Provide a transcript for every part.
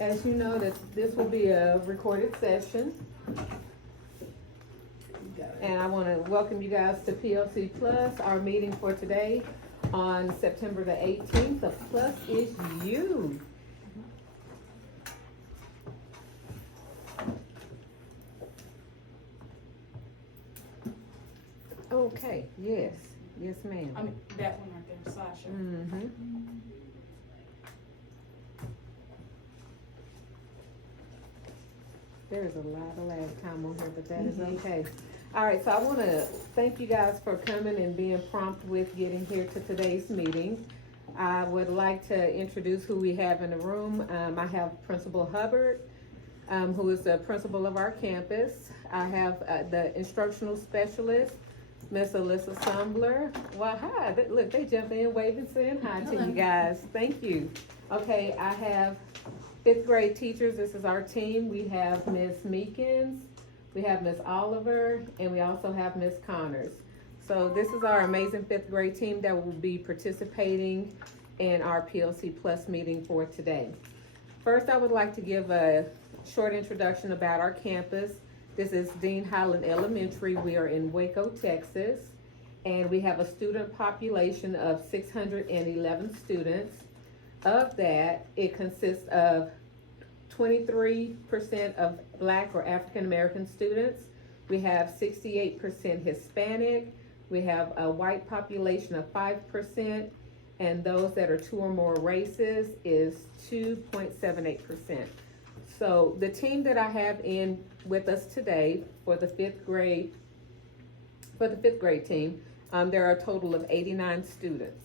As you know, this will be a recorded session, and I want to welcome you guys to PLC Plus, our meeting for today on September the 18th. The plus is you. Okay, yes, yes ma'am. I mean, that one right there, Sasha. Mm-hmm. There's a lot of lag time on here, but that is okay. All right, so I want to thank you guys for coming and being prompt with getting here to today's meeting. I would like to introduce who we have in the room. I have Principal Hubbard, who is the principal of our campus. I have the instructional specialist, Miss Alyssa Sumbler. Well, hi, look, they jump in, waving, saying hi to you guys. Thank you. Okay, I have fifth grade teachers. This is our team. We have Miss Meekins, we have Miss Oliver, and we also have Miss Connors. So this is our amazing fifth grade team that will be participating in our PLC Plus meeting for today. First, I would like to give a short introduction about our campus. This is Dean Highland Elementary. We are in Waco, Texas, and we have a student population of 611 students. Of that, it consists of 23% of Black or African American students. We have 68% Hispanic. We have a white population of 5%, and those that are two or more races is 2.78%. So the team that I have in with us today for the fifth grade team, there are a total of 89 students.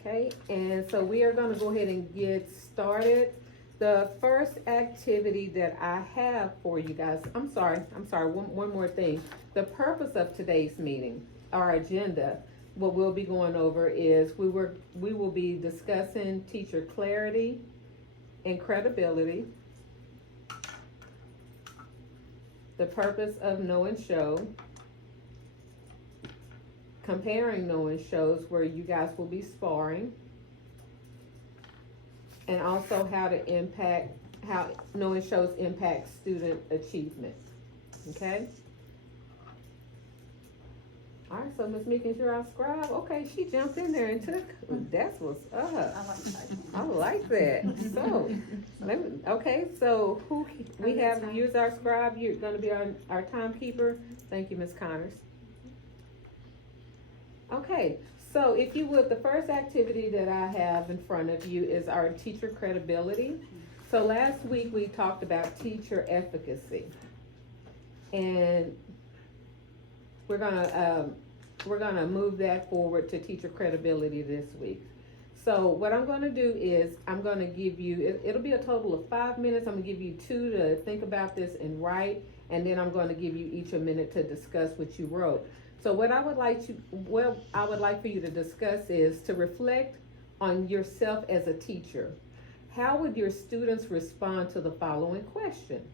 Okay, and so we are going to go ahead and get started. The first activity that I have for you guys, I'm sorry, one more thing. The purpose of today's meeting, our agenda, what we'll be going over is we will be discussing teacher clarity and credibility, the purpose of know and show, comparing know and shows where you guys will be sparring, and also how know and shows impact student achievement. Okay? All right, so Ms. Meekins, you're our scribe. Okay, she jumped in there and took, that's what's up. I like that. So, so who, we have you as our scribe, you're gonna be our timekeeper. Thank you, Ms. Connors. Okay, so if you would, the first activity that I have in front of you is our teacher credibility. So last week we talked about teacher efficacy, and we're gonna move that forward to teacher credibility this week. So what I'm gonna do is I'm gonna give you, it'll be a total of 5 minutes. I'm gonna give you 2 to think about this and write, and then I'm gonna give you each a minute to discuss what you wrote. So what I would like for you to discuss is to reflect on yourself as a teacher. How would your students respond to the following question?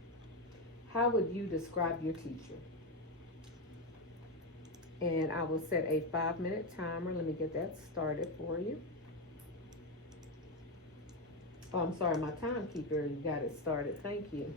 How would you describe your teacher? And I will set a 5-minute timer. Let me get that started for you. Oh, I'm sorry, my timekeeper got it started. Thank you.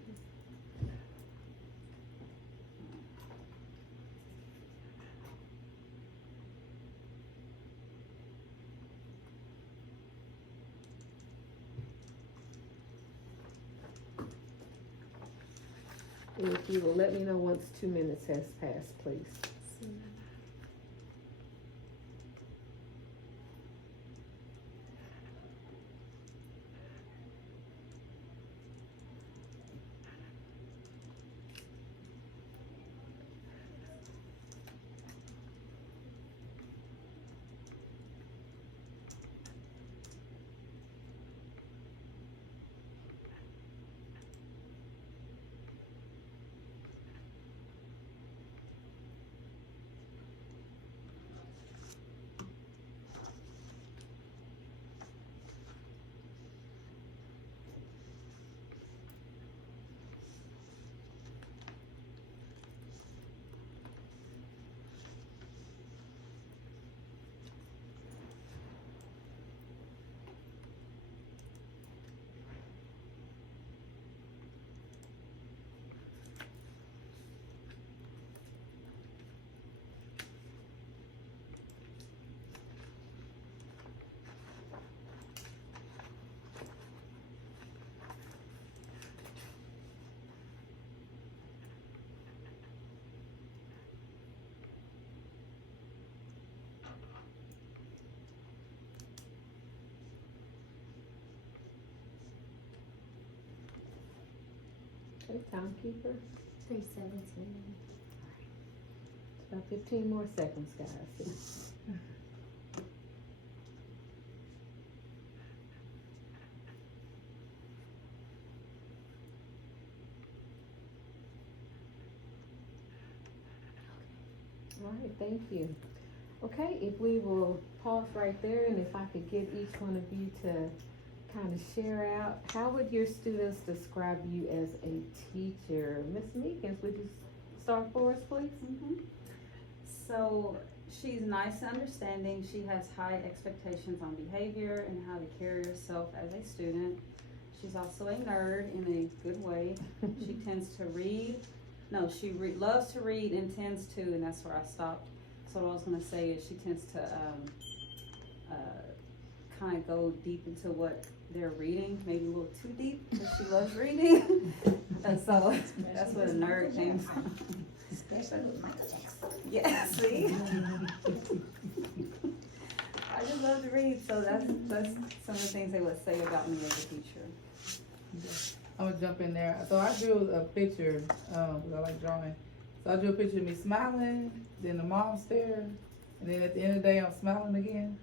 If you will let me know once 2 minutes has passed, please. Okay, timekeeper. 3:17. About 15 more seconds, guys. All right, thank you. Okay, if we will pause right there, and if I could get each one of you to kind of share out, how would your students describe you as a teacher? Miss Meekins, would you start for us, please? So she's nice and understanding. She has high expectations on behavior and how to carry herself as a student. She's also a nerd in a good way. She tends to read. No, she loves to read and tends to, and that's where I stopped. So what I was going to say is she tends to kind of go deep into what they're reading, maybe a little too deep, but she loves reading. And so that's where the nerd came from. Especially with Michael Jackson. Yeah, see? I just love to read, so that's some of the things they would say about me as a teacher. I'm gonna jump in there. So I drew a picture, because I like drawing. So I drew a picture of me smiling, then the mom stare, and then at the end of the day I'm smiling again.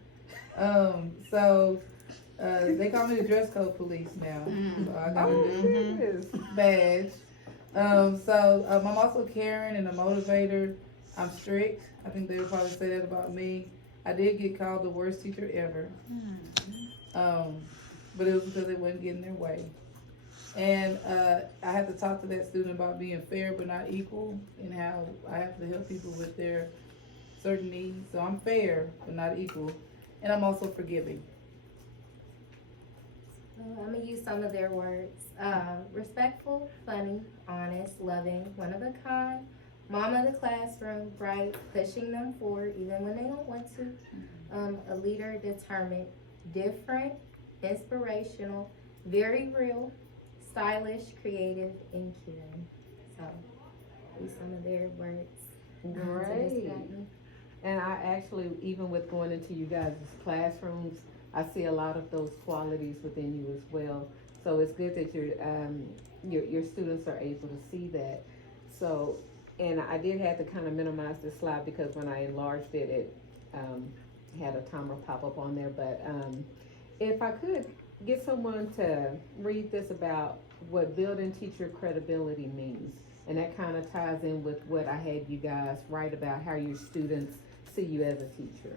They call me the dress code police now. So I got a new badge. I'm also caring and a motivator. I'm strict. I think they would probably say that about me. I did get called the worst teacher ever. But it was because they wasn't getting their way. And I had to talk to that student about being fair but not equal, and how I have to help people with their certain needs. So I'm fair but not equal. And I'm also forgiving. I'm gonna use some of their words. Respectful, funny, honest, loving, one of a kind, mom of the classroom, bright, pushing them forward even when they don't want to. A leader, determined, different, inspirational, very real, stylish, creative, and caring. So, use some of their words. to Great. describe me. And I actually, even with going into you guys' classrooms, I see a lot of those qualities within you as well. So it's good that your students are able to see that. So, and I did have to kind of minimize this slide because when I enlarged it, it had a timer pop up on there. But if I could get someone to read this about what building teacher credibility means. And that kind of ties in with what I had you guys write about how your students see you as a teacher.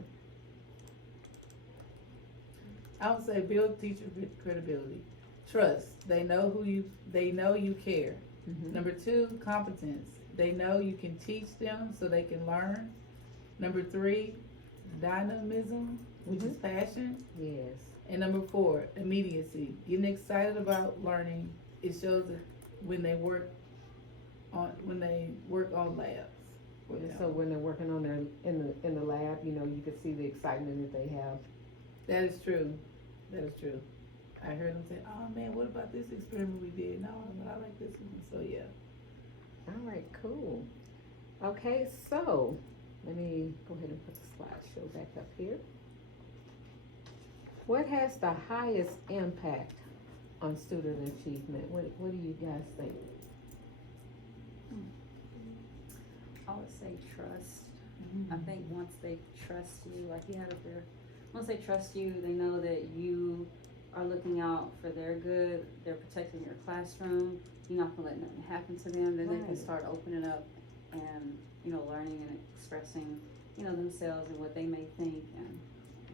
I would say build teacher credibility. Trust. They know you care. Mm-hmm. Number 2, competence. They know you can teach them so they can learn. Number 3, dynamism, which is passion. Yes. And number 4, immediacy. Getting excited about learning. It shows that when they work on labs. And so when they're working on their in the lab, you can see the excitement that they have. That is true. That is true. I heard them say, "Oh man, what about this experiment we did?" No, but I like this one. So yeah. All right, cool. Okay, so let me go ahead and put the slideshow back up here. What has the highest impact on student achievement? What do you guys think? I would say trust. I think once they trust you, like you had up there, once they trust you, they know that you are looking out for their good, they're protecting your classroom, you're not gonna let nothing happen to them, then they can Right. start opening up and, learning and expressing, themselves and what they may think, and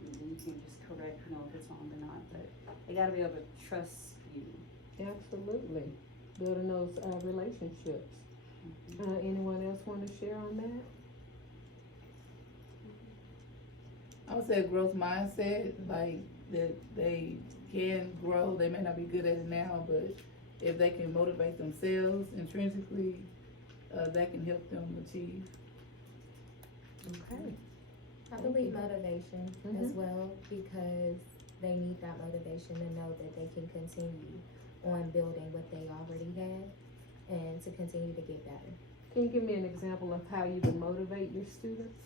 then you can just correct, if it's wrong or not, but they gotta be able to trust you. Absolutely. Building those relationships. Anyone else want to share on that? I would say a growth mindset, like that they can grow. They may not be good at it now, but if they can motivate themselves intrinsically, that can help them achieve. Okay. I believe motivation as Mhm. well, because they need that motivation to know that they can continue on building what they already have and to continue to get better. Can you give me an example of how you would motivate your students?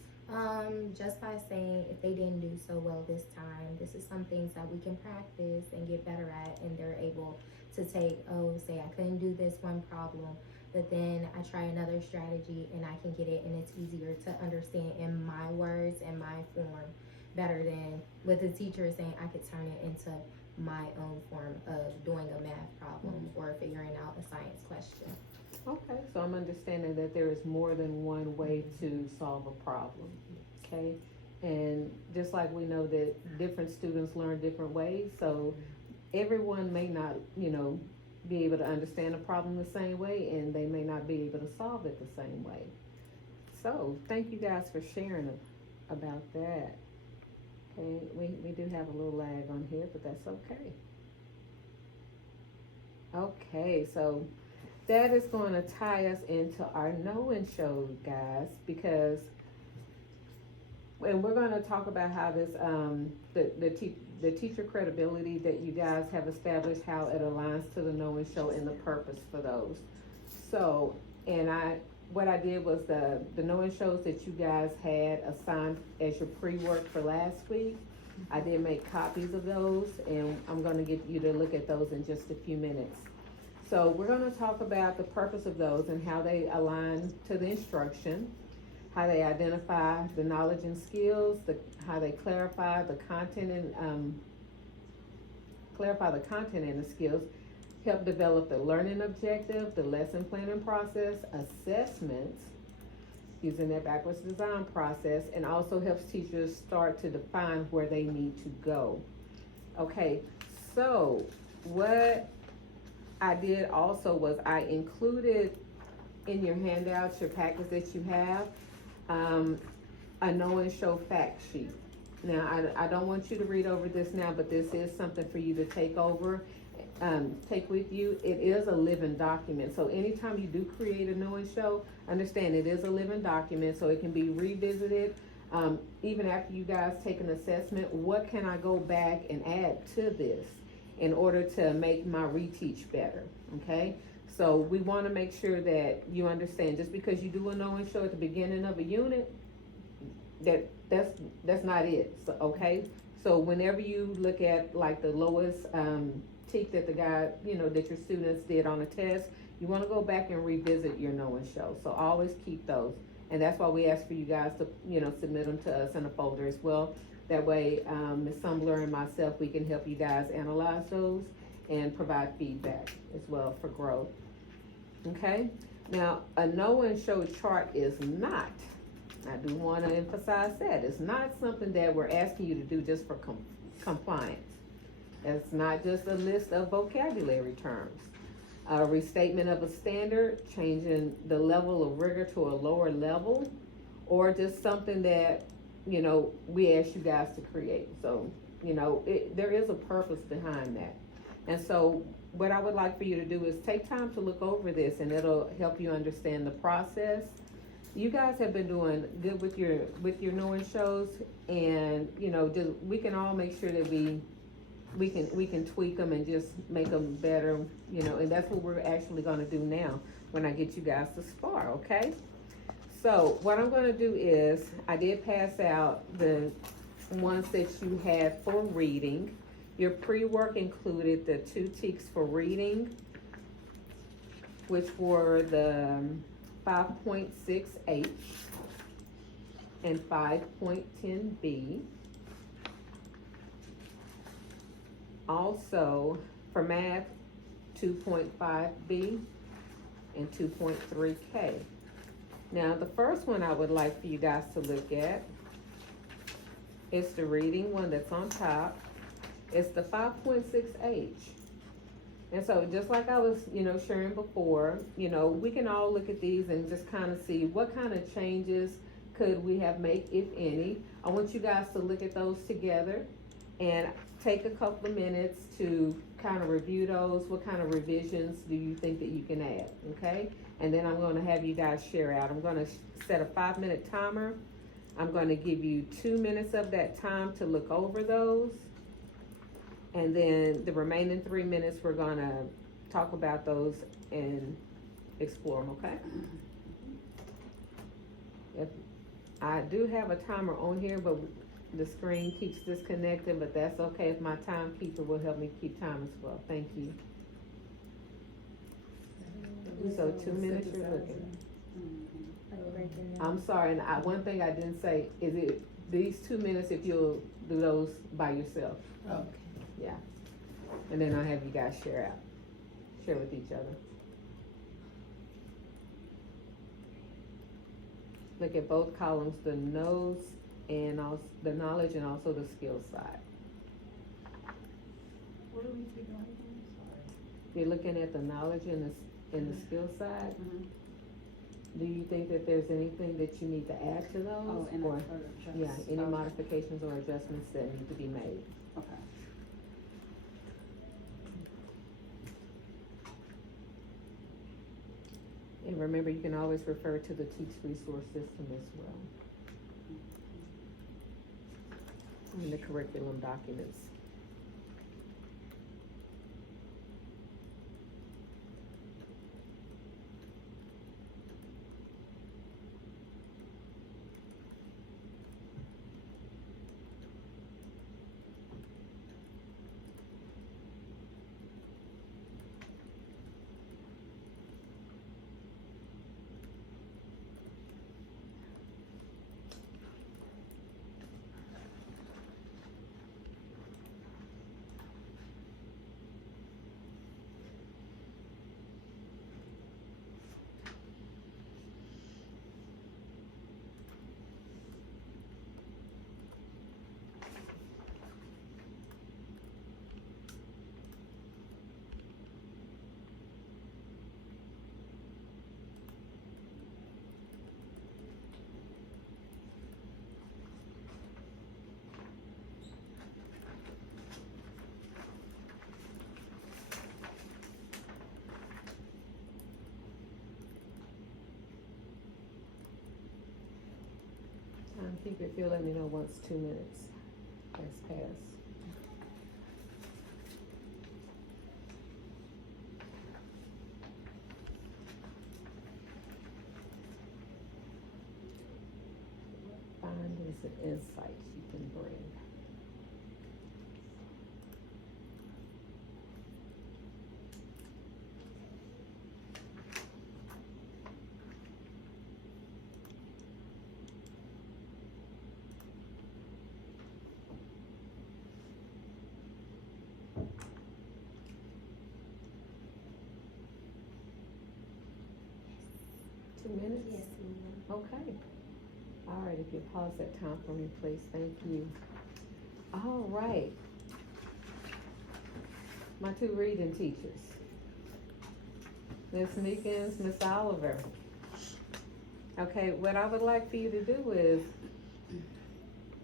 Just by saying if they didn't do so well this time, this is some things that we can practice and get better at, and they're able to take, say I couldn't do this one problem, but then I try another strategy and I can get it, and it's easier to understand in my words and my form better than what the teacher is saying. I could turn it into my own form of doing a math problem or figuring out a science question. Okay, so I'm understanding that there is more than one way to solve a problem, okay? And just like we know that different students learn different ways, so everyone may not, be able to understand a problem the same way, and they may not be able to solve it the same way. So, thank you guys for sharing about that. Okay, we do have a little lag on here, but that's okay. Okay, so that is going to tie us into our know-and show, guys, because, and we're going to talk about how this, the teacher credibility that you guys have established, how it aligns to the know-and show and the purpose for those. So, and what I did was the know-and shows that you guys had assigned as your pre-work for last week, I did make copies of those, and I'm going to get you to look at those in just a few minutes. So we're going to talk about the purpose of those and how they align to the instruction, how they identify the knowledge and skills, how they clarify the content and the skills, help develop the learning objective, the lesson planning process, assessments, using that backwards design process, and also helps teachers start to define where they need to go. Okay, so what I did also was I included in your handouts, your packets that you have, a know and show fact sheet. Now, I don't want you to read over this now, but this is something for you to take with you. It is a living document. So anytime you do create a know and show, understand it is a living document, so it can be revisited. Even after you guys take an assessment, what can I go back and add to this in order to make my reteach better, okay? So we wanna make sure that you understand, just because you do a know and show at the beginning of a unit, that's not it, so, okay? So whenever you look at like the lowest TEK that the guy, that your students did on a test, you wanna go back and revisit your know and show. So always keep those. And that's why we ask for you guys to, submit them to us in a folder as well. That way, Ms. Sumbler and myself, we can help you guys analyze those and provide feedback as well for growth. Okay? Now, a know and show chart is not, I do want to emphasize that, it's not something that we're asking you to do just for compliance. It's not just a list of vocabulary terms. A restatement of a standard, changing the level of rigor to a lower level, or just something that, we ask you guys to create. So, there is a purpose behind that. And so what I would like for you to do is take time to look over this, and it'll help you understand the process. You guys have been doing good with your knowing shows, and, we can all make sure that we can tweak them and just make them better, and that's what we're actually gonna do now when I get you guys to spar, okay? So what I'm gonna do is, I did pass out the ones that you had for reading. Your pre-work included the 2 TEKs for reading, which were the 5.6H and 5.10B. Also, for math, 2.5B and 2.3K. Now, the first one I would like for you guys to look at is the reading one that's on top. It's the 5.6H. And so just like I was, sharing before, we can all look at these and just kind of see what kind of changes could we have made, if any. I want you guys to look at those together and take a couple of minutes to kind of review those. What kind of revisions do you think that you can add, okay? And then I'm gonna have you guys share out. I'm gonna set a 5-minute timer. I'm gonna give you 2 minutes of that time to look over those. And then the remaining 3 minutes, we're gonna talk about those and explore them, okay? I do have a timer on here, but the screen keeps disconnecting, but that's okay if my timekeeper will help me keep time as well. Thank you. So 2 minutes you're looking. Like breaking down. I'm sorry, and one thing I didn't say, is it these 2 minutes if you'll do those by yourself? Okay. Yeah. And then I'll have you guys share with each other. Look at both columns, the knows and also the knowledge and also the skill side. What are we keeping on? Sorry. You're looking at the knowledge and the skill side. Mhm. Do you think that there's anything that you need to add to those? Oh, and Or, that's yeah, any okay. modifications or adjustments that need to be made? Okay. And remember, you can always refer to the Teach Resource System as well, in the curriculum documents. Keep it, you'll let me know once 2 minutes has passed. Findings and insights you can bring. Minutes? Yes, ma'am. Okay. All right, if you pause that time for me, please, thank you. All right. My two reading teachers. Miss Meekins, Miss Oliver. Okay, what I would like for you to do is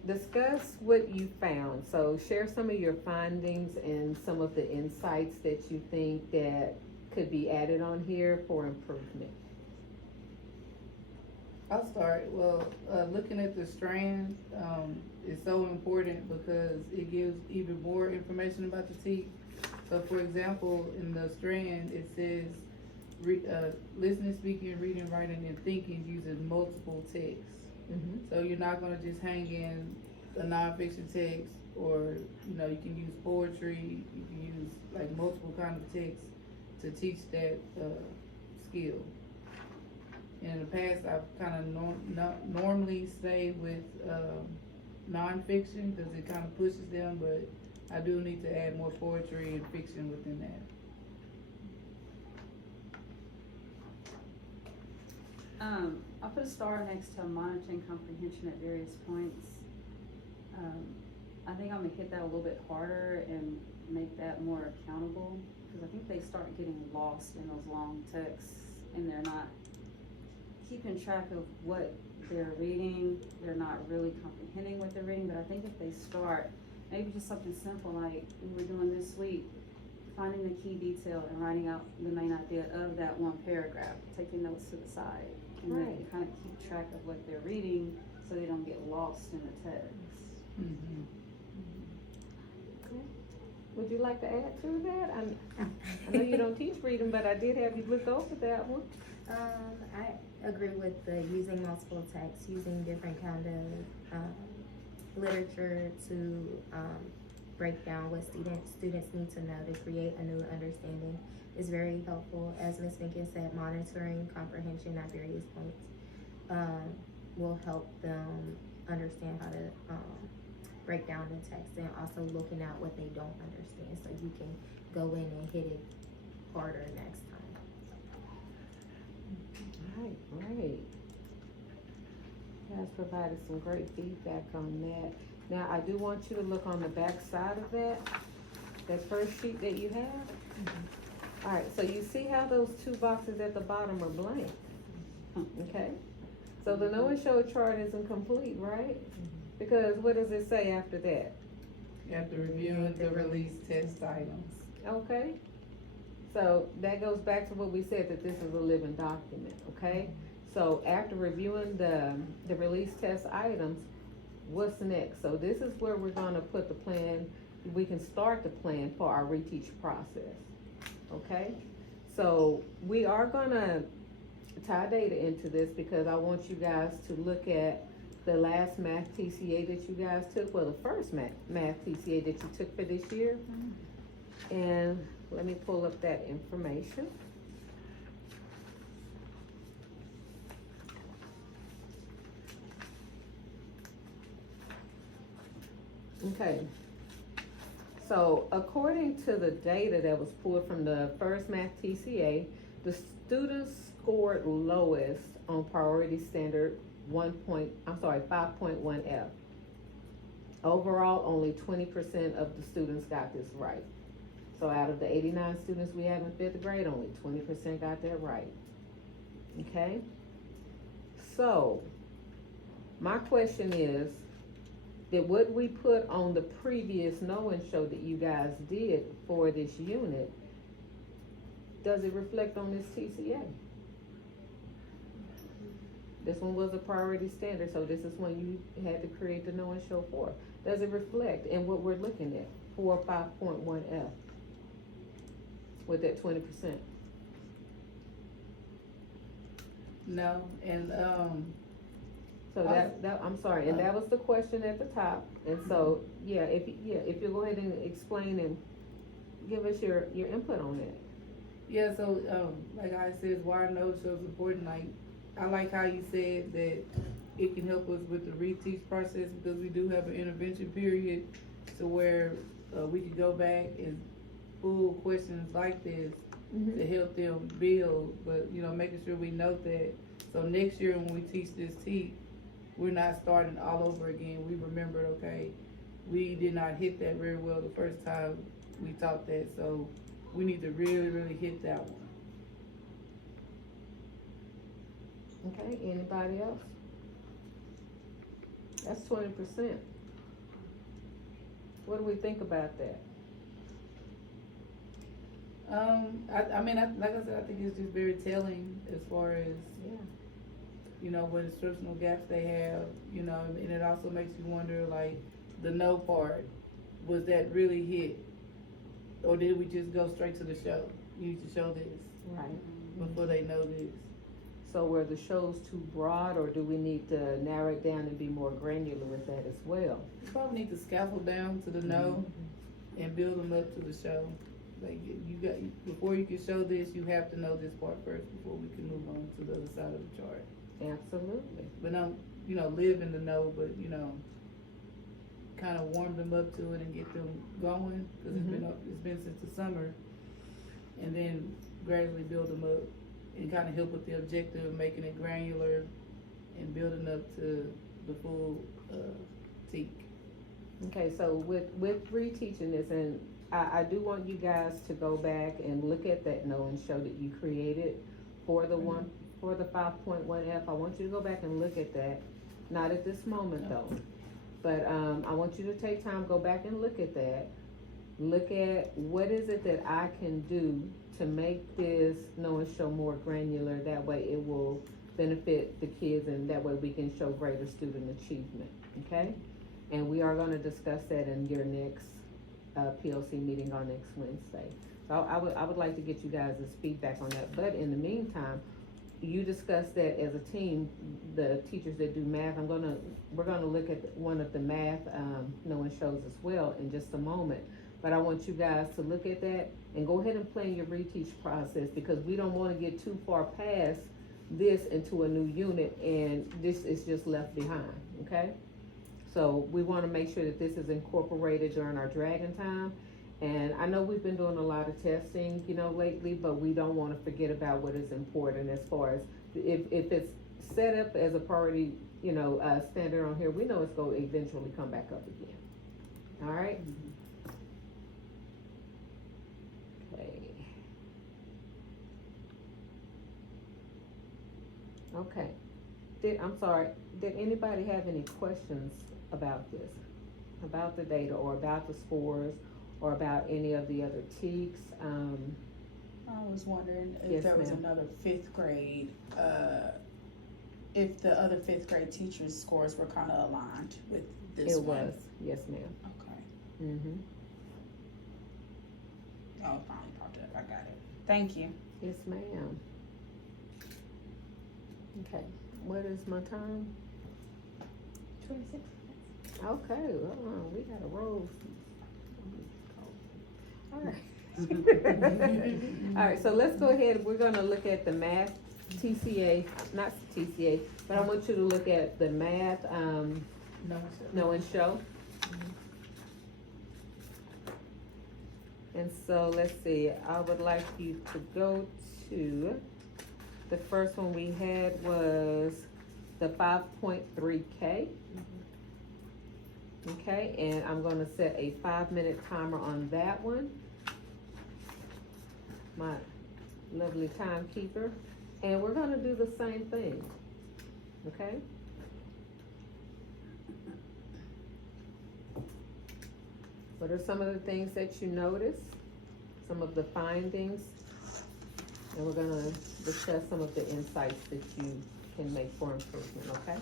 discuss what you found. So share some of your findings and some of the insights that you think that could be added on here for improvement. I'll start. Well, looking at the strand is so important because it gives even more information about the teeth. So, for example, in the strand, it says listening, speaking, reading, writing, and thinking using multiple texts. Mm-hmm. So you're not going to just hang in a nonfiction text, or you can use poetry. You can use like multiple kind of texts to teach that skill. In the past, I've kind of normally stayed with nonfiction because it kind of pushes them, but I do need to add more poetry and fiction within that. I put a star next to monitoring comprehension at various points. I think I'm gonna hit that a little bit harder and make that more accountable, because I think they start getting lost in those long texts and they're not keeping track of what they're reading. They're not really comprehending what they're reading, but I think if they start, maybe just something simple like we were doing this week, finding the key detail and writing out the main idea of that one paragraph, taking notes to the side, and they can kind of keep track of what they're reading so they don't get lost in the text. Mm-hmm. Okay. Would you like to add to that? I know you don't teach reading, but I did have you look over that one. I agree with the using multiple texts, using different kind of, literature to, break down what students need to know to create a new understanding is very helpful. As Ms. Minkin said, monitoring comprehension at various points, will help them understand how to, break down the text, and also looking at what they don't understand, so you can go in and hit it harder next time. Alright, great. You guys provided some great feedback on that. Now, I do want you to look on the back side of that first sheet that you have. Alright, so you see how those two boxes at the bottom are blank? Okay? So the know and show chart isn't complete, right? Because what does it say after that? After reviewing the release test items. Okay? So that goes back to what we said, that this is a living document, okay? So after reviewing the release test items, what's next? So this is where we're gonna put the plan, we can start the plan for our reteach process, okay? So we are gonna tie data into this because I want you guys to look at the last math TCA that you guys took, well, the first math TCA that you took for this year. And let me pull up that information. Okay. So according to the data that was pulled from the first math TCA, the students scored lowest on priority standard 5.1 F. Overall, only 20% of the students got this right. So out of the 89 students we have in 5th grade, only 20% got that right. Okay? So, my question is, that what we put on the previous know and show that you guys did for this unit, does it reflect on this TCA? This one was a priority standard, so this is when you had to create the know and show for. Does it reflect in what we're looking at, 5.1 F? With that 20%? No, and, So that, I'm sorry, and that was the question at the top, and so, if you'll go ahead and explain and give us your input on that. yeah, so, like I said, why no show's important, like, I like how you said that it can help us with the reteach process, because we do have an intervention period to where, we can go back and pull questions like this to help them build, but, making sure we note that, so next year when we teach this we're not starting all over again. We remembered, okay, we did not hit that very well the first time we taught that, so we need to really, really hit that one. Okay, anybody else? That's 20%. What do we think about that? Like I said, I think it's just very telling as far as, Yeah. what instructional gaps they have, and it also makes you wonder, like, the no part, was that really hit? Or did we just go straight to the show? You need to show this Right. before they know this. So were the shows too broad, or do we need to narrow it down and be more granular with that as well? You probably need to scaffold down to the no and build them up to the show. Like, before you can show this, you have to know this part first before we can move on to the other side of the chart. Absolutely. But don't, live in the know, but, kind of warm them up to it and get them going, cause it's been since the summer. And then gradually build them up and kind of help with the objective, making it granular and building up to the full, teak. Okay, so with reteaching this, and I do want you guys to go back and look at that know and show that you created for the for the 5.1 F. I want you to go back and look at that. Not at this moment though, but I want you to take time, go back and look at that. Look at what is it that I can do to make this know and show more granular. That way it will benefit the kids, and that way we can show greater student achievement. Okay, and we are going to discuss that in your next PLC meeting on next Wednesday. So I would like to get you guys' feedback on that. But in the meantime, you discussed that as a team, the teachers that do math. We're gonna look at one of the math, knowing shows as well in just a moment. But I want you guys to look at that and go ahead and plan your reteach process, because we don't wanna get too far past this into a new unit and this is just left behind, okay? So we wanna make sure that this is incorporated during our Dragon time. And I know we've been doing a lot of testing, lately, but we don't wanna forget about what is important as far as, if it's set up as a priority, standard on here, we know it's gonna eventually come back up again. All right? Okay. Did anybody have any questions about this? About the data or about the scores or about any of the other TEKs? I was wondering if Yes, there was ma'am. another fifth grade, if the other fifth grade teachers' scores were kind of aligned with this It one. was, yes ma'am. Okay. Mm-hmm. Oh, it finally popped up. I got it. Thank you. Yes ma'am. Okay, what is my time? 26. Okay, well, we got a roll. All right. All right, so let's go ahead, we're gonna look at the math TCA, not TCA, but I want you to look at the math, know and show. And so, let's see, I would like you to go to, the first one we had was the 5.3K. Okay, and I'm gonna set a 5-minute timer on that one. My lovely timekeeper. And we're gonna do the same thing, okay? What are some of the things that you notice? Some of the findings? And we're gonna discuss some of the insights that you can make for improvement, okay?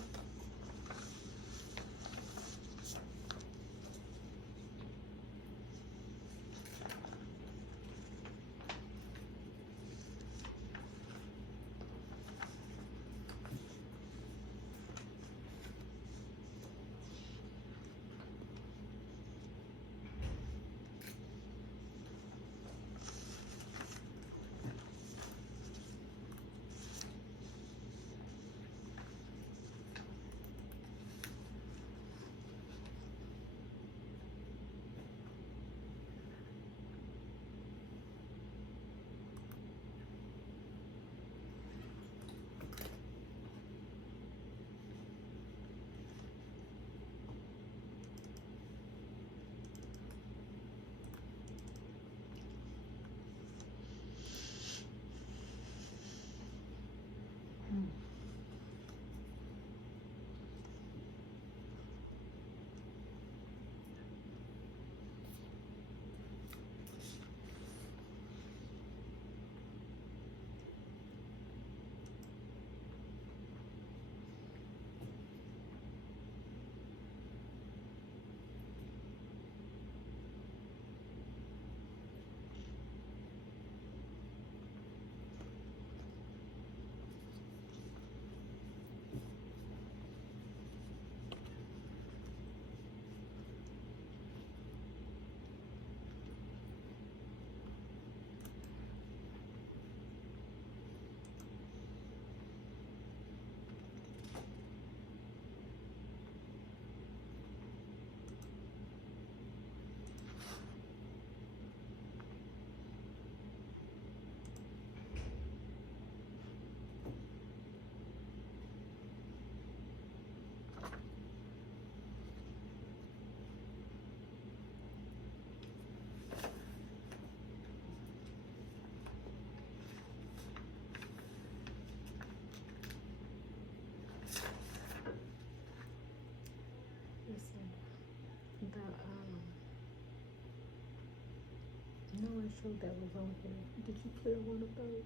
No one showed that was on here. Did you clear one of those?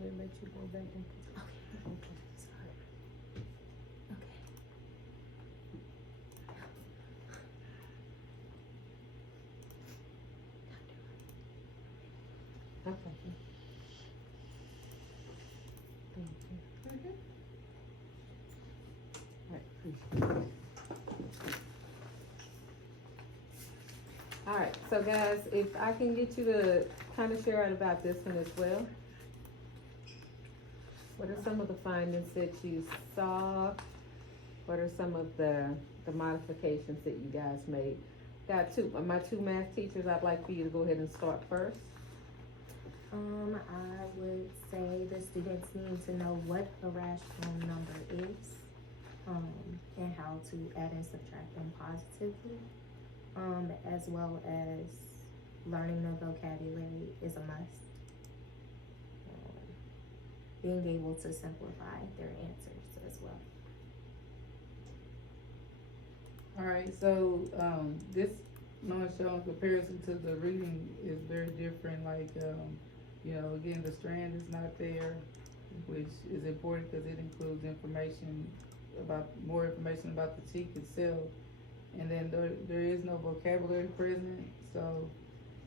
we'll let you go back and. Okay. Sorry. Okay. Okay. Thank you. Right, appreciate it. All right, so guys, if I can get you to kind of share out about this one as well. What are some of the findings that you saw? What are some of the modifications that you guys made? Got my two math teachers, I'd like for you to go ahead and start first. I would say the students need to know what a rational number is, and how to add and subtract them positively, as well as learning the vocabulary is a must. Being able to simplify their answers as well. Alright, so, this knowing show in comparison to the reading is very different, like, you know, again, the strand is not there, which is important because it includes more information about the cheek itself. And then there is no vocabulary present, so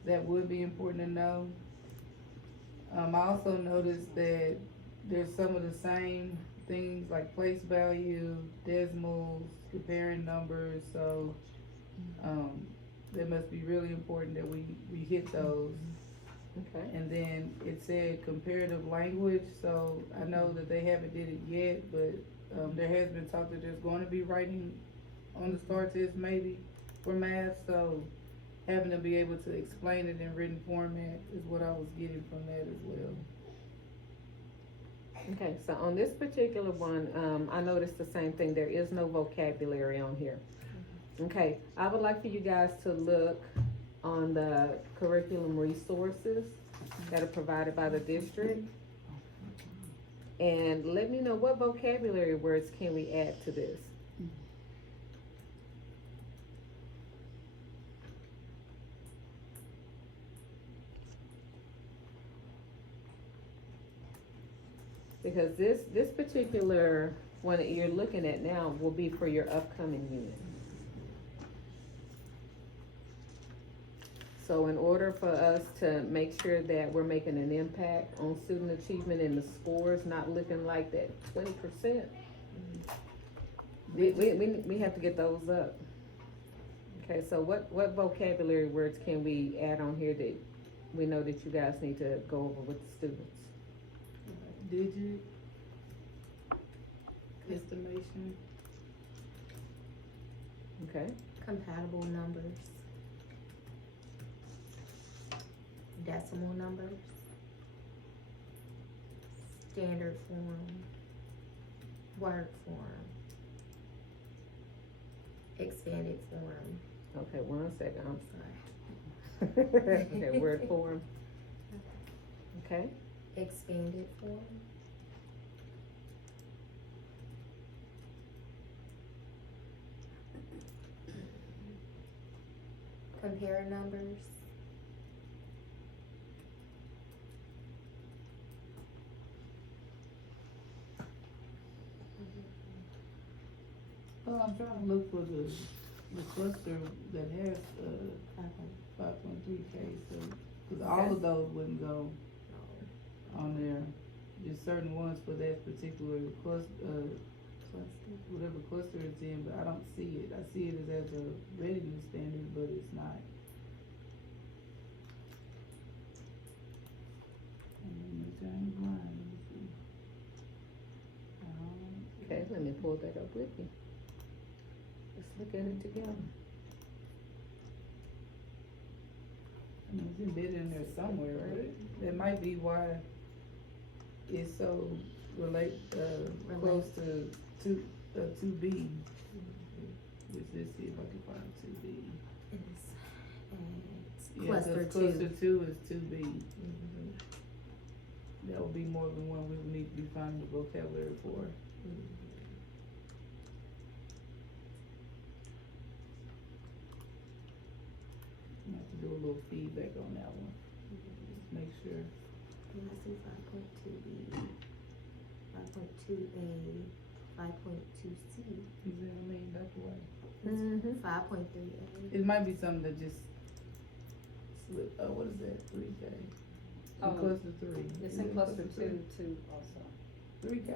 that would be important to know. I also noticed that there's some of the same things like place value, decimals, comparing numbers, so, that must be really important that we hit those. Okay. And then it said comparative language, so I know that they haven't did it yet, but, there has been talk that there's going to be writing on the STAR test maybe for math, so having to be able to explain it in written format is what I was getting from that as well. Okay, so on this particular one, I noticed the same thing. There is no vocabulary on here. Okay, I would like for you guys to look on the curriculum resources that are provided by the district. And let me know what vocabulary words can we add to this? Because this particular one that you're looking at now will be for your upcoming unit. So in order for us to make sure that we're making an impact on student achievement and the scores not looking like that 20%, we have to get those up. Okay, so what vocabulary words can we add on here that we know that you guys need to go over with the students? Digit, estimation, Okay, Compatible numbers. Decimal numbers. Standard form. Word form. Expanded form. okay, 1 second, I'm sorry. Okay, word form. Okay, Expanded form. Compare numbers. oh, I'm trying to look for the cluster that has, 5.3K, so, cause all of those wouldn't go on there. Just certain ones for that particular cluster, whatever cluster it's in, but I don't see it. I see it as a readiness standard, but it's not. James Line, let me see. okay, let me pull that up with you. Let's look at it together. I mean, it's embedded in there somewhere, right? That might be why it's so close to two B. Let's see if I can find two B. It's cluster 2. Cluster 2 is 2B. That would be more than one we would need to be finding the vocabulary for. I have to do a little feedback on that one. Just make sure. And I see 5.2B, 5.2A, 5.2C, You see what I mean? That's why. Mm-hmm. 5.3A. It might be something that just slip. Oh, what is that? 3K. Oh, Cluster 3. It's Is in it cluster two also. 3K?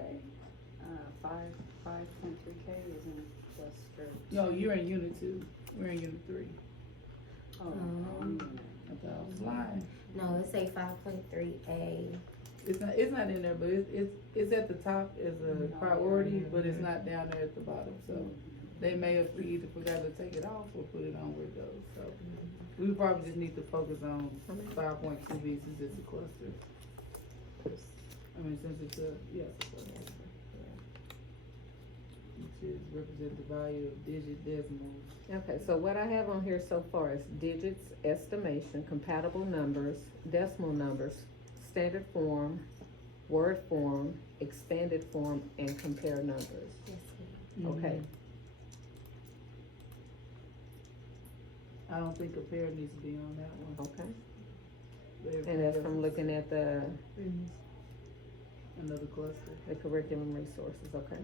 5.3K is in cluster. No, you're in unit 2. We're in unit 3. Oh, I thought I was lying. No, it say 5.3A. It's not in there, but it's at the top as a priority, but it's not down there at the bottom, so they may have either forgot to take it off or put it on where it goes, so. We probably just need to focus on 5.2B since it's a cluster. I mean, since it's a, yes, a cluster. Which is represent the value of digit decimals. Okay, so what I have on here so far is digits, estimation, compatible numbers, decimal numbers, standard form, word form, expanded form, and compare numbers. Yes, ma'am. Okay, I don't think compare needs to be on that one. okay. But And that's from looking at the another cluster. curriculum resources, okay?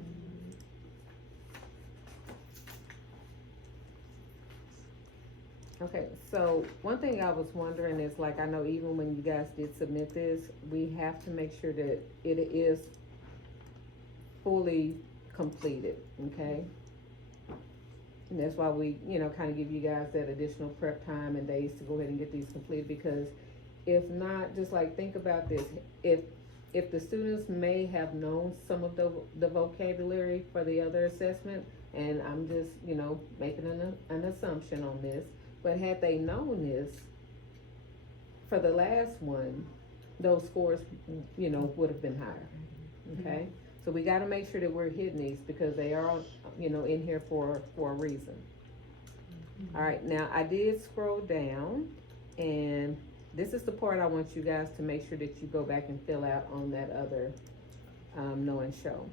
Okay, so one thing I was wondering is, like, I know even when you guys did submit this, we have to make sure that it is fully completed, okay? And that's why we, kind of give you guys that additional prep time and days to go ahead and get these completed, because if not, just like, think about this, if the students may have known some of the vocabulary for the other assessment, and I'm just, making an assumption on this, but had they known this, for the last one, those scores, would have been higher, okay? So we gotta make sure that we're hitting these, because they are, in here for a reason. All right, now I did scroll down, and this is the part I want you guys to make sure that you go back and fill out on that other, know and show.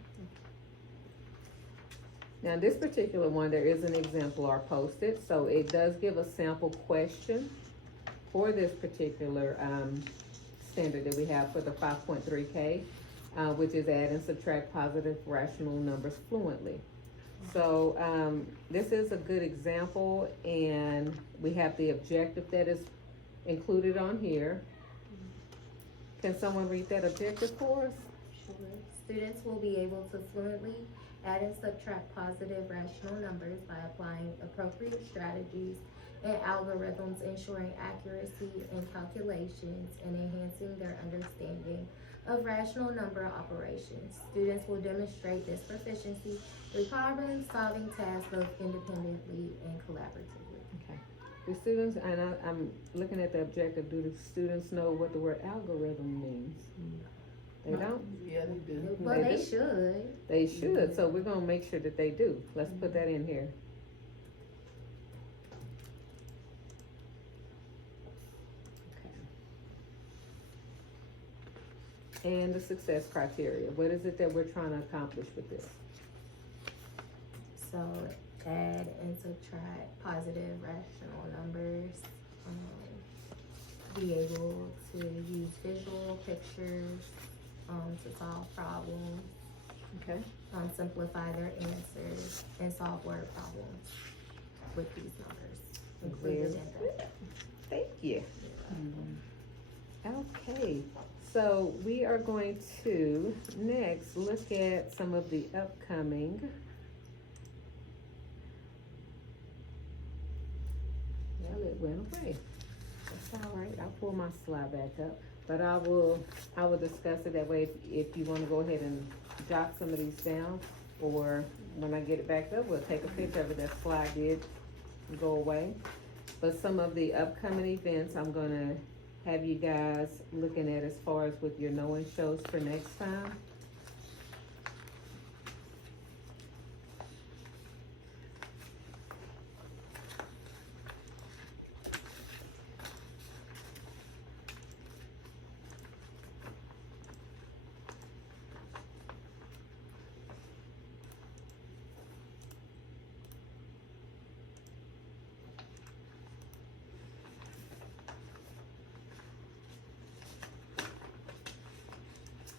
Now, this particular one, there is an exemplar posted, so it does give a sample question for this particular standard that we have for the 5.3K, which is add and subtract positive rational numbers fluently. So this is a good example, and we have the objective that is included on here. Can someone read that objective for us? Sure. Students will be able to fluently add and subtract positive rational numbers by applying appropriate strategies and algorithms, ensuring accuracy in calculations and enhancing their understanding of rational number operations. Students will demonstrate this proficiency through problem-solving tasks both independently and collaboratively. Okay. The students, and I'm looking at the objective, do the students know what the word algorithm means? They don't? Yeah, they do. Well, they do? should. They should, so we're gonna make sure that they do. Let's put that in here. Okay. And the success criteria, what is it that we're trying to accomplish with this? So add and subtract positive rational numbers. Be able to use visual pictures to solve problems. Okay. Simplify their answers and solve word problems with these numbers included in them. Thank you. Okay, so we are going to next look at some of the upcoming. Well, it went away. That's all right. I'll pull my slide back up, but I will discuss it that way. If you want to go ahead and jot some of these down, or when I get it back up, we'll take a picture of it. That slide did go away. But some of the upcoming events I'm gonna have you guys looking at as far as with your know and shows for next time.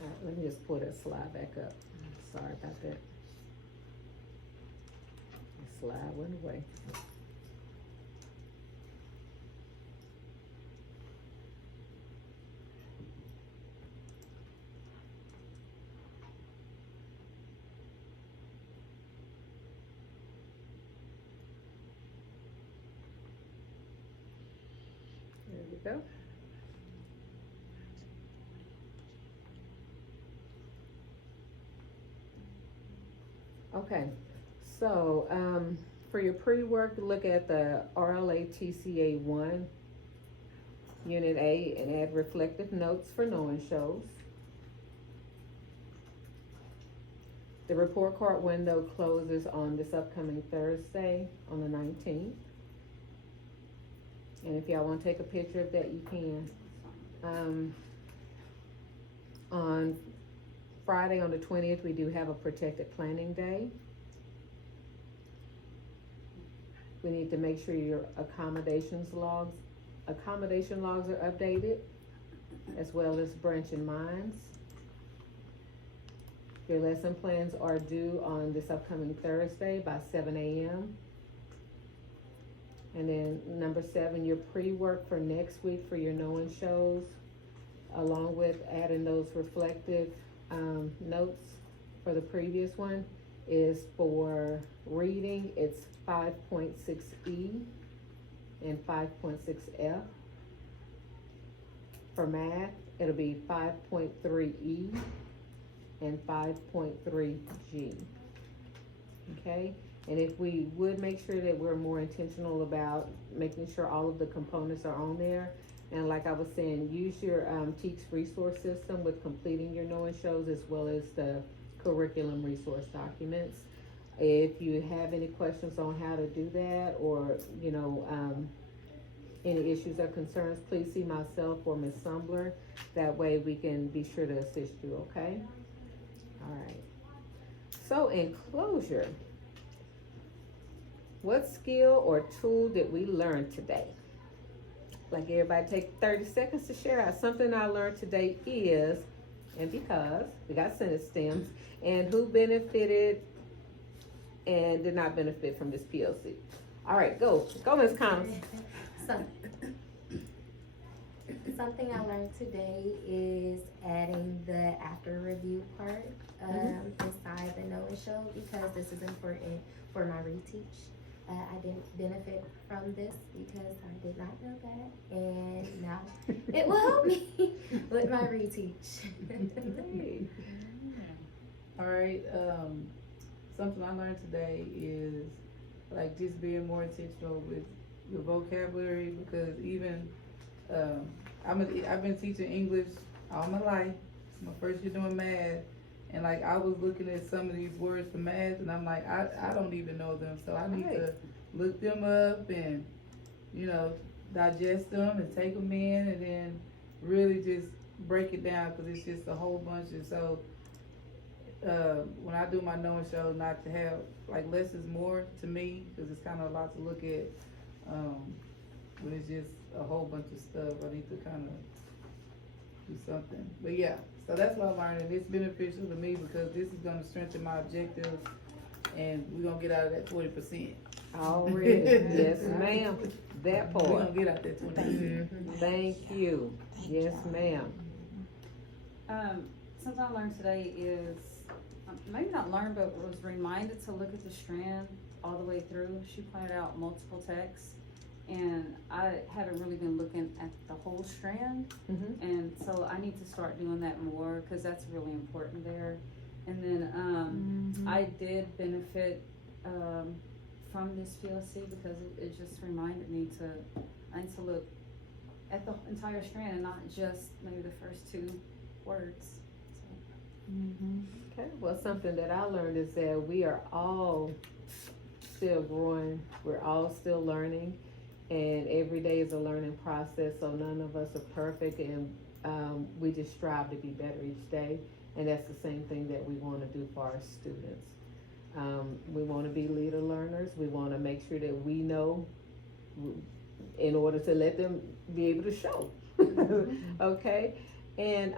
All right, let me just pull that slide back up. Sorry about that. The slide went away. There we go. Okay, so, for your pre-work, look at the RLA TCA 1, Unit A, and add reflective notes for knowing shows. The report card window closes on this upcoming Thursday, on the 19th. And if y'all wanna take a picture of that, you can. On Friday, on the 20th, we do have a protected planning day. We need to make sure your accommodation logs are updated, as well as branch and mines. Your lesson plans are due on this upcoming Thursday by 7 a.m. And then number 7, your pre-work for next week for your know-and shows, along with adding those reflective notes for the previous one, is for reading, it's 5.6E and 5.6F. For math, it'll be 5.3E and 5.3G. Okay? And if we would make sure that we're more intentional about making sure all of the components are on there, and like I was saying, use your Teach resource system with completing your know and shows, as well as the curriculum resource documents. If you have any questions on how to do that, or any issues or concerns, please see myself or Ms. Sumbler. That way we can be sure to assist you, okay? All right. So in closure, what skill or tool did we learn today? Like, everybody take 30 seconds to share out. Something I learned today is, and because, we got sentence stems, and who benefited and did not benefit from this PLC. All right, go Ms. Connors. Something I learned today is adding the after review part inside the know and show, because this is important for my reteach. I didn't benefit from this because I did not know that, and now it will help me with my reteach. All right, something I learned today is like just being more intentional with your vocabulary, because even I've been teaching English all my life. It's my first year doing math, and like I was looking at some of these words for math, and I'm like, I don't even know them, so I need to look them up and digest them and take them in, and then really just break it down, because it's just a whole bunch. And so when I do my knowing show, not to have like less is more to me, because it's kind of a lot to look at when it's just a whole bunch of stuff. I need to kind of do something. But yeah, so that's what I learned, and it's beneficial to me because this is going to strengthen my objectives, and we're going to get out of that 20%. Already, yes ma'am, that part. We're going to get out that 20%. Thank you, yes ma'am. Something I learned today is, maybe not learned, but was reminded to look at the strand all the way through. She pointed out multiple texts, and I haven't really been looking at the whole strand, and so I need to start doing that more, because that's really important there. And then I did benefit from this PLC, because it just reminded me I need to look at the entire strand and not just maybe the first 2 words. Okay, well, something that I learned is that we are all still growing, we're all still learning, and every day is a learning process, so none of us are perfect, and we just strive to be better each day, and that's the same thing that we want to do for our students. We want to be leader learners. We want to make sure that we know in order to let them be able to show. Okay? And,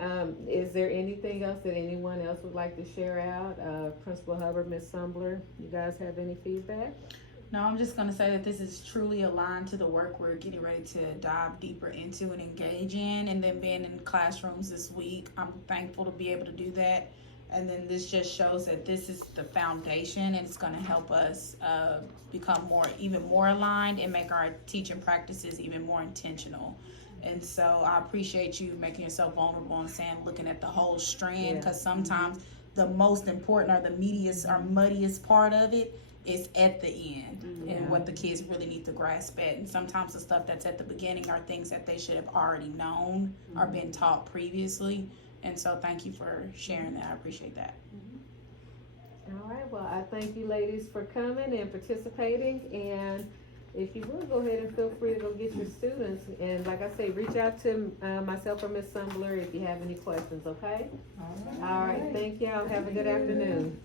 is there anything else that anyone else would like to share out? Principal Hubbard, Ms. Sumbler, you guys have any feedback? No, I'm just gonna say that this is truly aligned to the work we're getting ready to dive deeper into and engage in, and then being in classrooms this week, I'm thankful to be able to do that. And then this just shows that this is the foundation, and it's gonna help us become even more aligned and make our teaching practices even more intentional. And so I appreciate you making yourself vulnerable and saying, looking at the whole strand, because sometimes the most important or the meatiest or muddiest part of it is at the end, and what the kids really need to grasp at. And sometimes the stuff that's at the beginning are things that they should have already known or been taught previously. And so thank you for sharing that. I appreciate that. All right, well, I thank you ladies for coming and participating, and if you would, go ahead and feel free to go get your students, and like I say, reach out to myself or Ms. Sumbler if you have any questions, okay? All right, thank y'all, have a good afternoon.